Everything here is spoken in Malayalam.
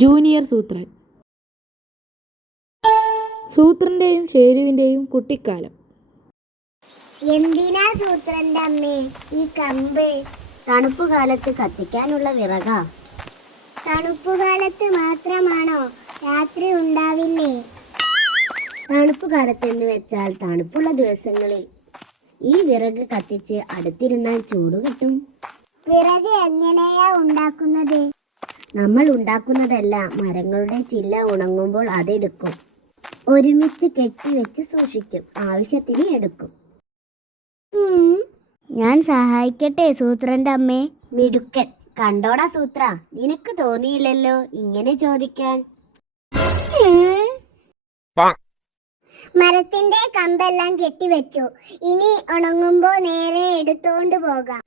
ജൂനിയർ സൂത്രൻ. സൂത്രന്റെയും ഷേരുവിന്റെയും കുട്ടിക്കാലം. എന്തിനാ സൂത്രന്റെ അമ്മേ ഈ കമ്പ്? തണുപ്പുകാലത്ത് കത്തിക്കാനുള്ള വിറകാ. തണുപ്പുകാലത്ത് മാത്രമാണോ? രാത്രി ഉണ്ടാവില്ലേ? തണുപ്പുകാലത്ത് എന്ന് വെച്ചാൽ തണുപ്പുള്ള ദിവസങ്ങളിൽ ഈ വിറക് കത്തിച്ച് അടുത്തിരുന്നാൽ ചൂട് കിട്ടും. വിറക് എങ്ങനെയാ ഉണ്ടാക്കുന്നത്? നമ്മൾ ഉണ്ടാക്കുന്നതല്ല, മരങ്ങളുടെ ചില്ല ഉണങ്ങുമ്പോൾ അതെടുക്കും, ഒരുമിച്ച് കെട്ടിവെച്ച് സൂക്ഷിക്കും, ആവശ്യത്തിന് എടുക്കും. ഞാൻ സഹായിക്കട്ടെ സൂത്രന്റെ അമ്മേ? മിടുക്കൻ. കണ്ടോടാ സൂത്ര, നിനക്ക് തോന്നിയില്ലല്ലോ ഇങ്ങനെ ചോദിക്കാൻ. മരത്തിന്റെ കമ്പെല്ലാം കെട്ടിവെച്ചു, ഇനി ഉണങ്ങുമ്പോ നേരെ എടുത്തോണ്ട് പോകാം.